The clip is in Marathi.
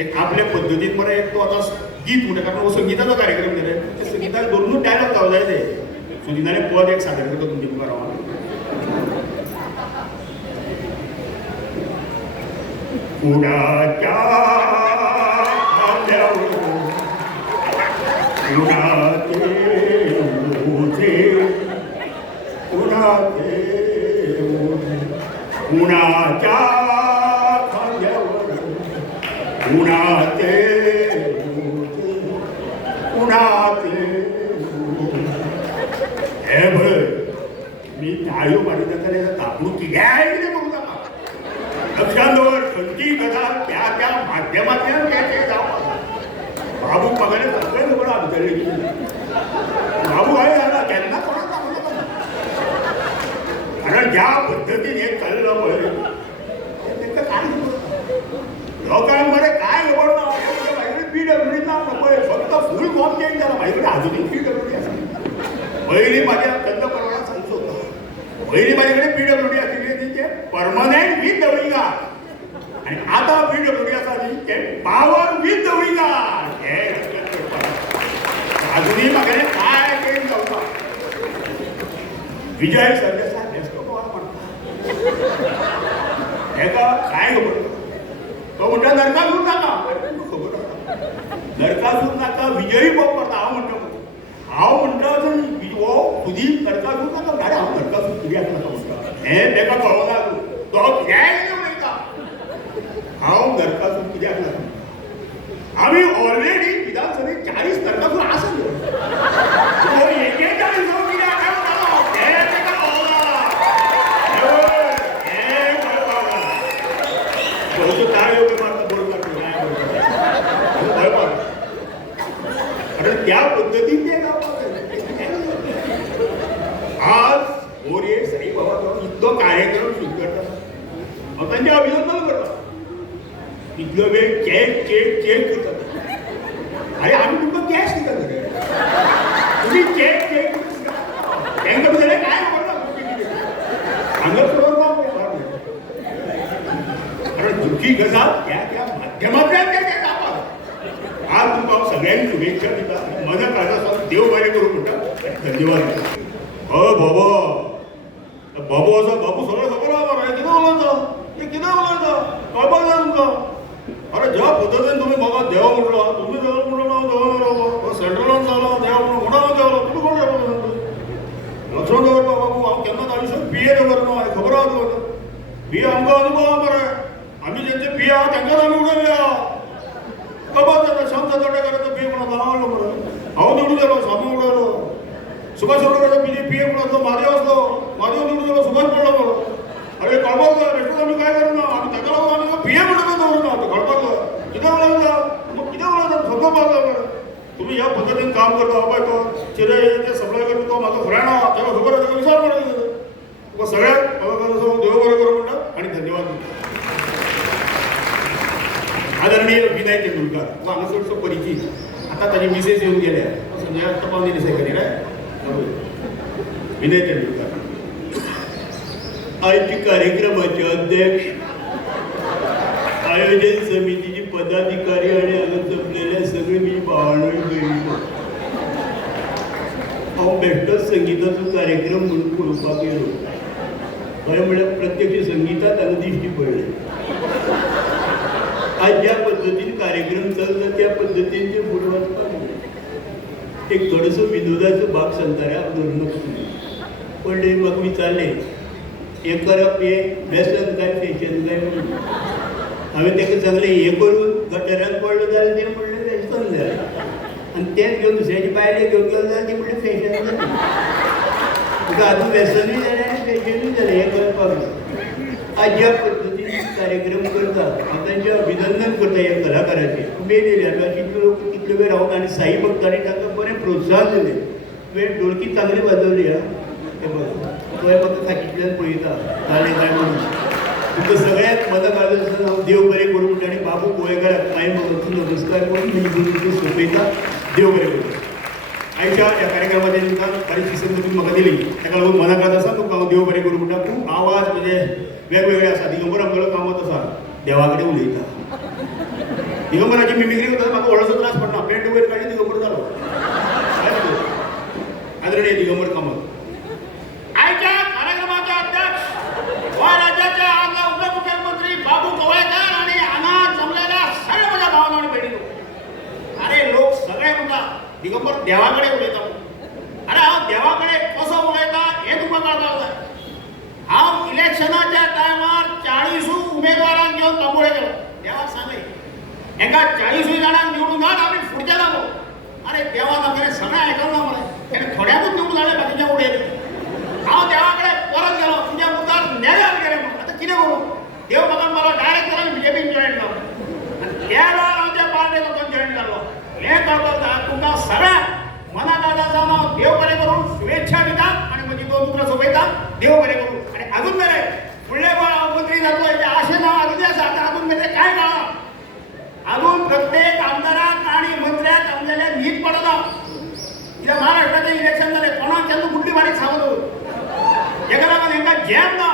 एक आपल्या पद्धतीन बरं एक तो आता गीत म्हणटा कारण संगीताचो कार्यक्रम केले ते संगीताक धरूनच डायलॉग जावं जाय ते सुनिताने पद एक सादर करता तुमचे मुखार रावा कुणाच्या खांद्यावर कुणाचे ओझे कुणाचे ओझे कुणाच्या कुणाचे कुणाचे हे भय मी टाळ्यो मारीत जाल्यार तापणूक कित्याय कितें करूं नाका लक्षात दवर खंयची गजाल त्या त्या माध्यमांतल्यान तें जावपाक बाबू पगारे सगळे लोक आमच्याकडे बाबू हाय जाता केन्ना कोणाक सांगू नाका कारण ज्या पद्दतीन हे चल्लां पळय तेंकां कांय लोकांक बरें काय खबर ना भायकडे PWD ना पळय फक्त फूल फॉर्म चेंज जाला भायकडे अजुनूय PWD आसा पयलीं म्हाज्या कंद परवाना सांगचो पयलीं म्हाजे कडेन PWD आशिल्ली तेंचे परमनंट वीथ द विंगार आनी आतां PWD आसा न्ही ते पावर वीथ द विंगार हे अजुनूय म्हागेलें काय चेंज जावपाक विजय सरदेसाय बेश्टो हेका काय खबर तो म्हणटा नरकासूर नाका खबर नरकासूर नाका विजयी बाब करता हांव म्हणटा हो तुजी नरकासूर नाका गाडी हांव नरकासूर कित्याक नाका म्हणटा हें तेका कळना तो कित्याक उलयता हांव नरकासूर कित्याक नाका आम्ही ऑलरेडी विधानसभेत 40 नरकासूर आसत त्या पद्धतीन ते आज मोरे साईबाबा इतलो कार्यक्रम सुरू करता हांव तांचें अभिनंदन करता इतलो वेळ चेक चेक चेक करता अरे आमी तुमकां कॅश दिता रे तुमी चेक चेक तांकां भितर काय खबर हांगा कळोवपाक कारण दुखी गजाल त्या माध्यमांतल्यान ते जावपाक आज तुमकां हांव सगळ्यांक शुभेच्छा दिता म्हज्या काळजासावन देव बरें करूं म्हणटा धन्यवाद हय बाबू असो बाबू सगळें खबर आहा मरे कितें उलयता ते कितें उलयता कळपाक जाय तुमकां अरे ज्या पद्धतीन तुमी म्हाका देव म्हणलो तुमी देव म्हणलो हांव देव म्हणलो सेंट्रलान जालो देव म्हणून कोणाक देवलो तुमी कोण देव लक्षण दवरपा बाबू हांव केन्नाच आयुश्यांत पिये दवरना हांवें खबर आहा तुका पिये आमकां अनुभव आहा मरे आमी जेंचे पिये आहा तांकांच आमी उडयले आहा खबर जाता शांत तोडेकाराचो पिये म्हणून हांव हाडलो मरे हांव निवडून गेलो सामो उडयलो सुभाष चंद्रकाराचो पिये म्हणून तो म्हादेव आसलो म्हादेव निवडून गेलो सुभाष पडलो मरो अरे कळपाक जाय रेटून आमी काय करना आमी ताका लागून आमी पिये म्हणून दवरना तो कळपाक जाय कितें उलयता मग कितें उलयता समजपाक जाय मरे तुम्ही ह्या पद्धतीन काम करता पळय तो चिरे ते सप्लाय करता तो म्हाजो फ्रेंड आहा ताका खबर आहा ताका विचार मरे तुका सगळ्याक म्हाका देव बरें करूं म्हणटा आनी धन्यवाद म्हणटा आदरणीय विनय तेंडुलकर तो हांगा चडसो परिचीत आतां ताजी मिसेस येवन गेल्या संजय तपावनी दिसाय करी रे विनय तेंडुलकर आयच्या कार्यक्रमाचे अध्यक्ष आयोजन समितीचे पदाधिकारी आणि हांगा जमलेल्या सगळी मी भावंडय भयणी हांव बेश्टोच संगीताचो कार्यक्रम म्हणून पळोवपाक गेलो खरें म्हळ्यार प्रत्यक्ष संगीतात हांगा दिश्टी पडले आज ज्या पद्धतीन कार्यक्रम चलता त्या पद्धतीन ते फुडें वचपाक एक थोडोसो विनोदाचो भाग सांगता रे हांव धरून पण म्हाका विचारलें हें करप हें व्यसन काय फॅशन काय म्हणून हांवें ताका सांगलें हें करून गटरान पडलो जाल्यार तें म्हणलें व्यसन जालें आनी तेंच घेवन दुसऱ्याची बायले घेवन गेलो जाल्यार ती म्हणलें फॅशन जालें तुका हातूंत व्यसनूय जालें आनी फॅशनूय जालें हें करपाक जाय आज ज्या पद्धतीन कार्यक्रम करता हांव तांचें अभिनंदन करता ह्या कलाकाराचें उमेद येयली आमी कितले लोक कितले वेळ रावन आनी साई भक्तांनी तांकां बरें प्रोत्साहन दिलें तुवें ढोलकी चांगली वाजवली हा हें बघ तुवें म्हाका खाटींतल्यान पळयता जालें काय म्हणून तुका सगळ्याक मदत आसून हांव देव बरें करूं म्हणटा आनी बाबू गोंयकाराक हांवें नमस्कार करून तुका सोंपयता देव बरें करूं आयच्या ह्या कार्यक्रमाचेर तुमकां बरीचशी संद तुमी म्हाका दिली ताका लागून मनाकात आसा तुका हांव देव बरें करूं म्हणटा खूब आवाज म्हणजे वेगवेगळे आसा दिगंबर आमगेलो कामत आसा देवा कडेन उलयता दिगंबराची मिमिक्री करता म्हाका व्हडलोसो त्रास पडना पेंट वयर काडली दिगंबर जालो आदरणीय दिगंबर कामत आयच्या कार्यक्रमाचे अध्यक्ष गोंय राज्याचे हांगा उपमुख्यमंत्री बाबू गोंयकार आनी हांगा जमलेल्या सगळ्या म्हज्या भावांनो आनी भयणींनो अरे लोक सगळे म्हणटा दिगंबर देवा कडेन उलयता अरे हांव देवा कडेन कसो उलयता हें तुमकां कळपाक जाय हांव इलेक्शनाच्या टायमार 40 उमेदवारांक घेवन बांबोळे गेलो देवाक सांगलें एका 40 जाणांक निवडून घाल आमी फुडचे जालो अरे देवान आमगेलें सगळें आयकलां मरे तेणें थोड्याकूच निवडून हाडले बाकीच्या उडयले हांव देवा कडेन परत गेलो तुज्या मुद्दार नेल्यार गेले म्हणून आतां कितें करूं देव म्हाका डायरेक्ट करून बीजेपीन जॉयन जालो आनी त्या वेळार हांव त्या पार्टेक वचून जॉयन जालो हें कळपाक जाय तुमकां सगळ्यांक मनाकात सावन हांव देव बरें करून शुभेच्छा दिता आनी म्हजी 2 उतरां सोंपयता देव बरें करूं आनी अजून मेरेन फुडले गोंय हांव मंत्री जातलो हेजे आशेन हांव अगदी आसा आतां अजून मेरेन कांय कळना अजून प्रत्येक आमदाराक आनी मंत्र्याक आमगेलें न्हीद पडना कित्याक महाराष्ट्राचें इलेक्शन जालें कोणाक केन्ना कुठली बारीक सांगू हेका लागून हेंकां जॅम ना